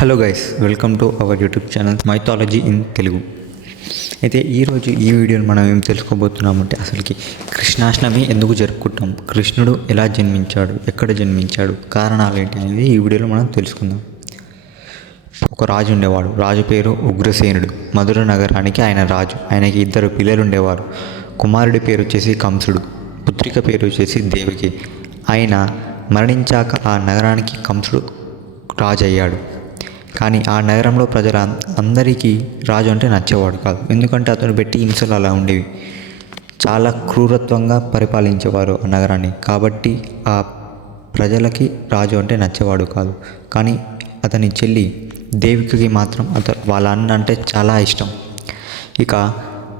Hello guys welcome to our YouTube channel mythology in Telugu అయితే ఈరోజు ఈ వీడియోని మనం ఏం తెలుసుకోబోతున్నామంటే అసలుకి కృష్ణాష్టమి ఎందుకు జరుపుకుంటాం? కృష్ణుడు ఎలా జన్మించాడు? ఎక్కడ జన్మించాడు? కారణాలు ఏంటి అనేది ఈ వీడియోలో మనం తెలుసుకుందాం. ఒక రాజు ఉండేవాడు. రాజు పేరు ఉగ్రసేనుడు. మధుర నగరానికి ఆయన రాజు. ఆయనకి ఇద్దరు పిల్లలు ఉండేవారు. కుమారుడి పేరు వచ్చేసి కంసుడు. పుత్రిక పేరు వచ్చేసి దేవికి. ఆయన మరణించాక ఆ నగరానికి కంసుడు రాజు అయ్యాడు కానీ ఆ నగరంలో ప్రజల అందరికీ రాజు అంటే నచ్చేవాడు కాదు. ఎందుకంటే అతను పెట్టి హింసలు అలా ఉండేవి. చాలా క్రూరత్వంగా పరిపాలించేవారు ఆ నగరాన్ని. కాబట్టి ఆ ప్రజలకి రాజు అంటే నచ్చేవాడు కాదు. కానీ అతని చెల్లి దేవికకి మాత్రం అత వాళ్ళ అన్న అంటే చాలా ఇష్టం. ఇక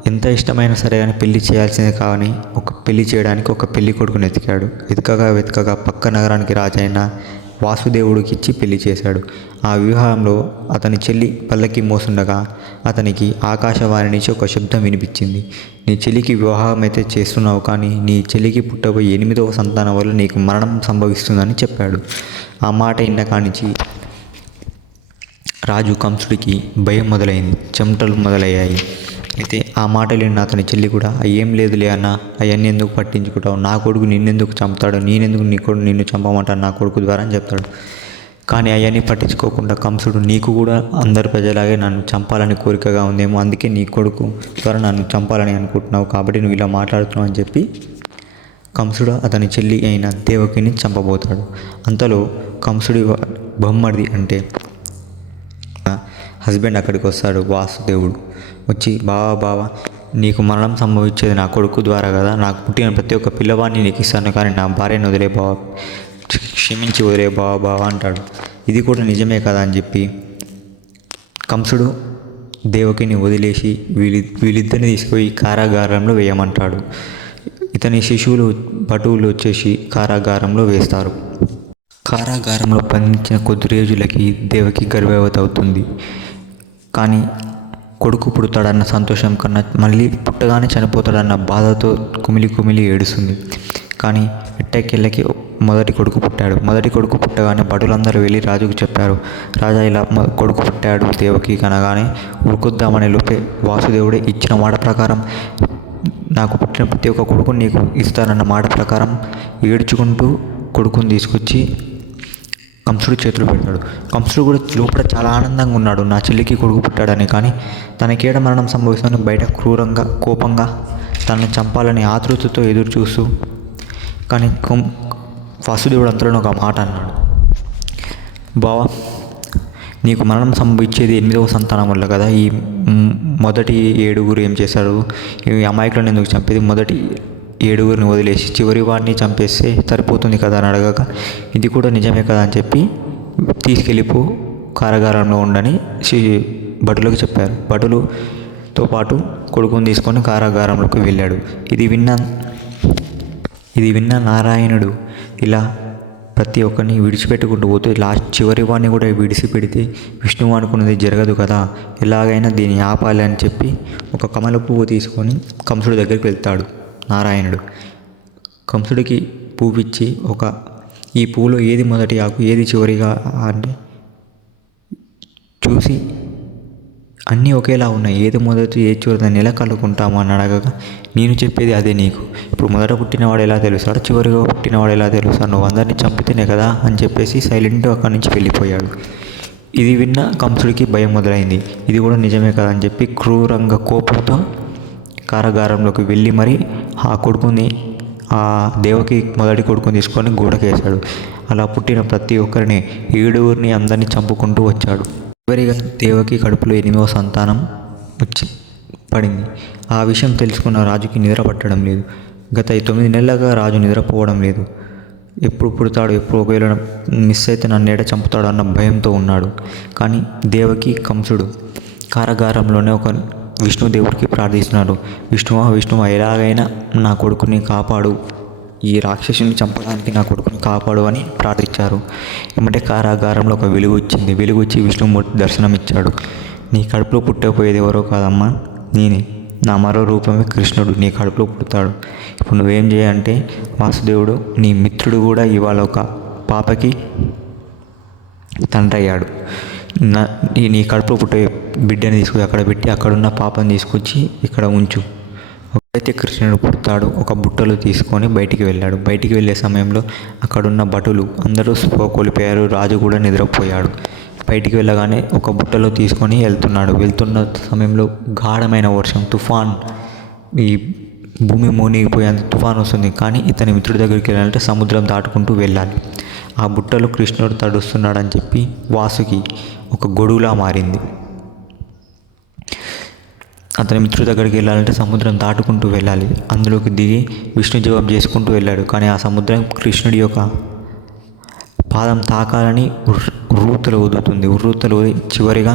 ఎంత ఇష్టమైనా సరే కానీ పెళ్ళి చేయాల్సిందే కానీ ఒక పెళ్ళి చేయడానికి ఒక పెళ్ళి కొడుకుని ఎతికాడు వెతకగా వెతకగా పక్క నగరానికి రాజైన వాసుదేవుడికిచ్చి పెళ్ళి చేశాడు. ఆ వివాహంలో అతని చెల్లి పల్లకి మోసుండగా అతనికి ఆకాశవాణి నుంచి ఒక శబ్దం వినిపించింది. నీ చెల్లికి వివాహం అయితే చేస్తున్నావు కానీ నీ చెల్లికి పుట్టబోయే ఎనిమిదవ సంతానం వల్ల నీకు మరణం సంభవిస్తుందని చెప్పాడు. ఆ మాట ఇన్న కానించి రాజు కంసుడికి భయం మొదలైంది. చెమటలు మొదలయ్యాయి. అయితే ఆ మాటలు విన్న అతని చెల్లి కూడా అయ్యేం లేదులే అన్న అవన్నీ ఎందుకు పట్టించుకుంటావు? నా కొడుకు నిన్నెందుకు చంపుతాడు? నేనెందుకు నీ కొడుకు నిన్ను చంపమంటాను? నా కొడుకు ద్వారా అని చెప్తాడు. కానీ అవన్నీ పట్టించుకోకుండా కంసుడు నీకు కూడా అందరి ప్రజలాగే నన్ను చంపాలని కోరికగా ఉందేమో అందుకే నీ కొడుకు ద్వారా నన్ను చంపాలని అనుకుంటున్నావు కాబట్టి నువ్వు ఇలా మాట్లాడుతున్నావు అని చెప్పి కంసుడు అతని చెల్లి అయిన దేవకిని చంపబోతాడు. అంతలో కంసుడి బొమ్మడిది అంటే హస్బెండ్ అక్కడికి వస్తాడు వాసుదేవుడు. వచ్చి బావా బావా నీకు మరణం సంభవించేది నా కొడుకు ద్వారా కదా. నాకు పుట్టిన ప్రతి ఒక్క పిల్లవాడిని నీకు ఇస్తాను కానీ నా భార్యను వదిలే బావా క్షమించి వదిలే బావా బావా అంటాడు. ఇది కూడా నిజమే కదా అని చెప్పి కంసుడు దేవకిని వదిలేసి వీళ్ళి వీళ్ళిద్దరిని తీసుకుపోయి కారాగారంలో వేయమంటాడు. ఇతని శిశువులు పటువులు వచ్చేసి కారాగారంలో వేస్తారు. కారాగారంలో బంధించిన కొద్ది రోజులకి దేవకి గర్భవతి అవుతుంది. కానీ కొడుకు పుడతాడన్న సంతోషం కన్నా మళ్ళీ పుట్టగానే చనిపోతాడన్న బాధతో కుమిలి కుమిలి ఏడుస్తుంది. కానీ ఎట్టకేళ్ళకి మొదటి కొడుకు పుట్టాడు. మొదటి కొడుకు పుట్టగానే భటులందరూ వెళ్ళి రాజుకు చెప్పారు. రాజా ఇలా కొడుకు పుట్టాడు దేవకి కనగానే ఉరుకుద్దామనే లోపే వాసుదేవుడే ఇచ్చిన మాట ప్రకారం నాకు పుట్టిన ప్రతి ఒక్క కొడుకుని నీకు ఇస్తానన్న మాట ప్రకారం ఏడ్చుకుంటూ కొడుకుని తీసుకొచ్చి కంసుడు చేతులు పెడతాడు. కంసుడు కూడా లోపల చాలా ఆనందంగా ఉన్నాడు. నా చెల్లికి కొడుకు పుట్టాడని కానీ తనకేడ మరణం సంభవిస్తుందని బయట క్రూరంగా కోపంగా తనని చంపాలని ఆతృతతో ఎదురు చూస్తూ కానీ కుం వాసుదేవుడు అంతలో ఒక మాట అన్నాడు. బావా నీకు మరణం సంభవించేది ఎనిమిదవ సంతానం వల్ల కదా. ఈ మొదటి ఏడుగురు ఏం చేశారు? ఈ అమాయకులను ఎందుకు చంపేది మొదటి ఏడుగురిని వదిలేసి చివరి వాడిని చంపేస్తే సరిపోతుంది కదా అని అడగక ఇది కూడా నిజమే కదా అని చెప్పి తీసుకెళ్ళిపో కారాగారంలో ఉండని శ్రీ భటులకు చెప్పారు. భటులుతో పాటు కొడుకుని తీసుకొని కారాగారంలోకి వెళ్ళాడు. ఇది విన్న ఇది విన్న నారాయణుడు ఇలా ప్రతి ఒక్కరిని విడిచిపెట్టుకుంటూ పోతే లాస్ట్ చివరి వాడిని కూడా విడిచిపెడితే విష్ణువు అనుకున్నది జరగదు కదా ఎలాగైనా దీన్ని ఆపాలి అని చెప్పి ఒక కమల పువ్వు తీసుకొని కంసుడి దగ్గరికి వెళ్తాడు. నారాయణుడు. కంసుడికి పూపిచ్చి ఒక ఈ పువ్వులో ఏది మొదటి ఆకు ఏది చివరిగా అంటే చూసి అన్నీ ఒకేలా ఉన్నాయి. ఏది మొదటి ఏ చివరిదని ఎలా కలుగుకుంటాము అని అడగగా నేను చెప్పేది అదే నీకు. ఇప్పుడు మొదట పుట్టినవాడు ఎలా తెలుస్తాడు? చివరిగా పుట్టినవాడు ఎలా తెలుస్తాడు? నువ్వు అందరినీ చంపితేనే కదా? అని చెప్పేసి సైలెంట్గా అక్కడి నుంచి వెళ్ళిపోయాడు. ఇది విన్న కంసుడికి భయం మొదలైంది. ఇది కూడా నిజమే కదా? అని చెప్పి క్రూరంగా కోపంతో కారాగారంలోకి వెళ్ళి మరి ఆ కొడుకుని ఆ దేవకి మొదటి కొడుకుని తీసుకొని గోడకేశాడు. అలా పుట్టిన ప్రతి ఒక్కరిని ఏడుగురిని అందరినీ చంపుకుంటూ వచ్చాడు. చివరిగా దేవకి కడుపులో ఎనిమిదవ సంతానం వచ్చి పడింది. ఆ విషయం తెలుసుకున్న రాజుకి నిద్ర పట్టడం లేదు. గత తొమ్మిది నెలలుగా రాజు నిద్రపోవడం లేదు. ఎప్పుడు పుడతాడు ఎప్పుడు ఒకవేళ మిస్ అయితే నన్ను ఏడ చంపుతాడు అన్న భయంతో ఉన్నాడు. కానీ దేవకి కంసుడు కారాగారంలోనే ఒక విష్ణుదేవుడికి ప్రార్థిస్తున్నాడు. విష్ణువా విష్ణువా ఎలాగైనా నా కొడుకుని కాపాడు. ఈ రాక్షసుని చంపడానికి నా కొడుకుని కాపాడు అని ప్రార్థించారు. ఏమంటే కారాగారంలో ఒక వెలుగు వచ్చింది. వెలుగు వచ్చి విష్ణుమూర్తి దర్శనం ఇచ్చాడు నీ కడుపులో పుట్టకపోయేది ఎవరో కాదమ్మా. నేనే. నా మరో రూపమే కృష్ణుడు. నీ కడుపులో పుడతాడు. ఇప్పుడు నువ్వేం చేయంటే వాసుదేవుడు నీ మిత్రుడు కూడా ఇవాళ ఒక పాపకి తండ్రి అయ్యాడు నా నీ నీ కడుపులో పుట్టే బిడ్డని తీసుకొచ్చి అక్కడ పెట్టి అక్కడున్న పాపని తీసుకొచ్చి ఇక్కడ ఉంచు. ఎప్పుడైతే కృష్ణుడు పుడతాడు ఒక బుట్టలో తీసుకొని బయటికి వెళ్ళాడు. బయటికి వెళ్ళే సమయంలో అక్కడున్న భటులు అందరూ స్పృహ కోల్పోయారు రాజు కూడా నిద్రపోయాడు. బయటికి వెళ్ళగానే ఒక బుట్టలో తీసుకొని వెళ్తున్నాడు. వెళ్తున్న సమయంలో గాఢమైన వర్షం తుఫాన్. ఈ భూమి మునిగిపోయేంత తుఫాన్ వస్తుంది. కానీ ఇతని మిత్రుడి దగ్గరికి వెళ్ళాలంటే సముద్రం దాటుకుంటూ వెళ్ళాలి. ఆ బుట్టలో కృష్ణుడు తడుస్తున్నాడని చెప్పి వాసుకి ఒక గొడుగులా మారింది. అతని మిత్రుడి దగ్గరికి వెళ్ళాలంటే సముద్రం దాటుకుంటూ వెళ్ళాలి. అందులోకి దిగి విష్ణు జవాబు చేసుకుంటూ వెళ్ళాడు. కానీ ఆ సముద్రం కృష్ణుడి యొక్క పాదం తాకాలని ఉర్రూతలు ఊదుతుంది ఉర్రూతలు ఊది చివరిగా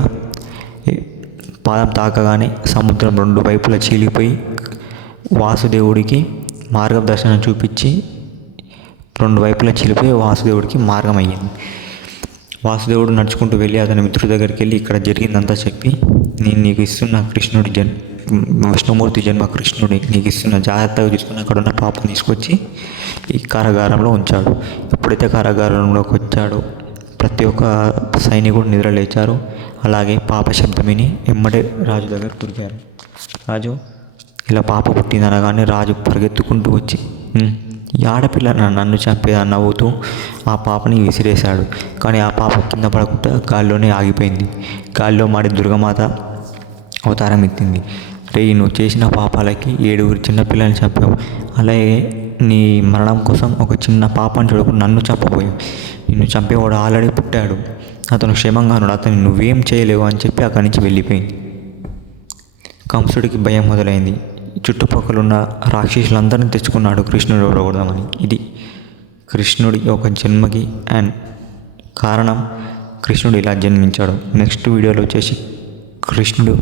పాదం తాకగానే సముద్రం రెండు వైపులా చీలిపోయి వాసుదేవుడికి మార్గదర్శనం చూపించి రెండు వైపులా చిలిపి వాసుదేవుడికి మార్గం అయ్యింది. వాసుదేవుడు నడుచుకుంటూ వెళ్ళి అతని మిత్రుడి దగ్గరికి వెళ్ళి ఇక్కడ జరిగిందంతా చెప్పి నేను నీకు ఇస్తున్న కృష్ణుడి జన్ విష్ణుమూర్తి జన్మ కృష్ణుడి నీకు ఇస్తున్న జాగ్రత్తగా చూసుకుని అక్కడ ఉన్న పాపను తీసుకొచ్చి ఈ కారాగారంలో ఉంచాడు. ఎప్పుడైతే కారాగారంలోకి వచ్చాడో ప్రతి ఒక్క సైనికుడు నిద్ర లేచారు. అలాగే పాప శబ్దం విని ఎమ్మడే రాజు దగ్గర దొరికారు రాజు ఇలా పాప పుట్టింది అనగానే రాజు పరిగెత్తుకుంటూ వచ్చి ఈ ఆడపిల్ల నన్ను చంపేదని నవ్వుతూ ఆ పాపని విసిరేశాడు. కానీ ఆ పాప కింద పడకుండా గాల్లోనే ఆగిపోయింది. గాల్లో మాడి దుర్గమాత అవతారం ఎత్తింది. రే నువ్వు చేసిన పాపాలకి ఏడుగురు చిన్నపిల్లల్ని చంపావు. అలాగే నీ మరణం కోసం ఒక చిన్న పాపని చూడకుండా నన్ను చంపబోయావు. నిన్ను చంపేవాడు ఆల్రెడీ పుట్టాడు. అతను క్షేమంగా ఉన్నాడు. అతను నువ్వేం చేయలేవు అని చెప్పి అక్కడి నుంచి వెళ్ళిపోయింది. కంసుడికి భయం మొదలైంది. చుట్టుపక్కల ఉన్న రాక్షసులందరినీ తెచ్చుకున్నాడు కృష్ణుడు ఓడగొడదామని ఇది కృష్ణుడి ఒక జన్మకి అండ్ కారణం కృష్ణుడు ఇలా జన్మించాడు. నెక్స్ట్ వీడియోలో వచ్చేసి కృష్ణుడు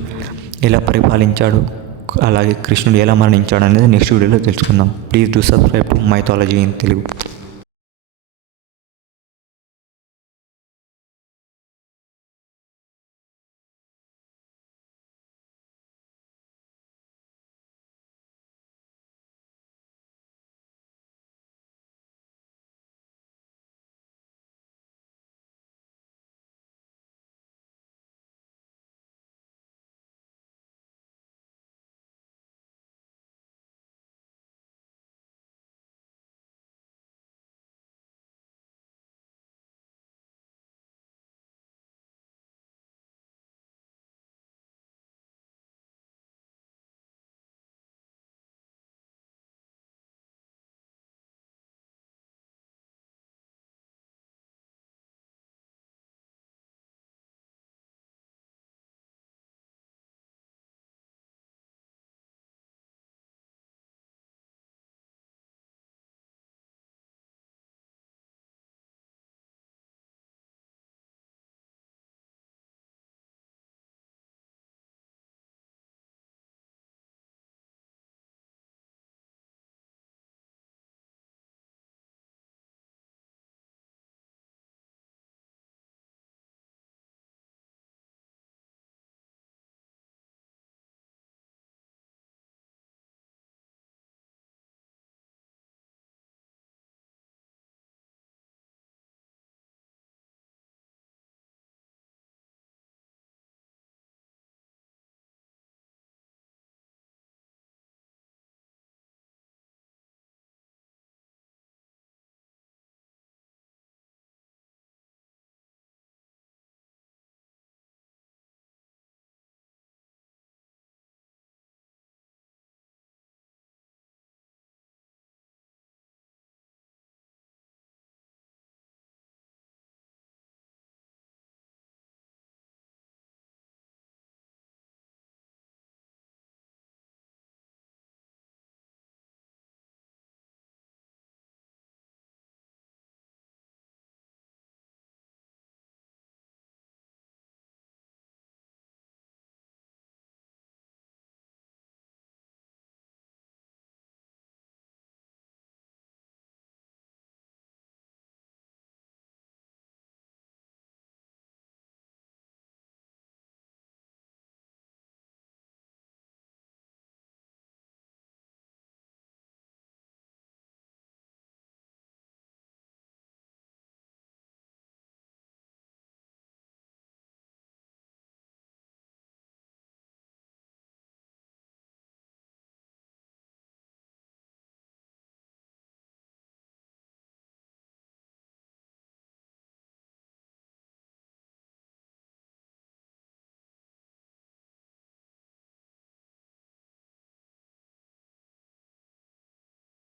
ఎలా పరిపాలించాడు అలాగే కృష్ణుడు ఎలా మరణించాడు అనేది నెక్స్ట్ వీడియోలో తెలుసుకుందాం. Please do subscribe to mythology in Telugu.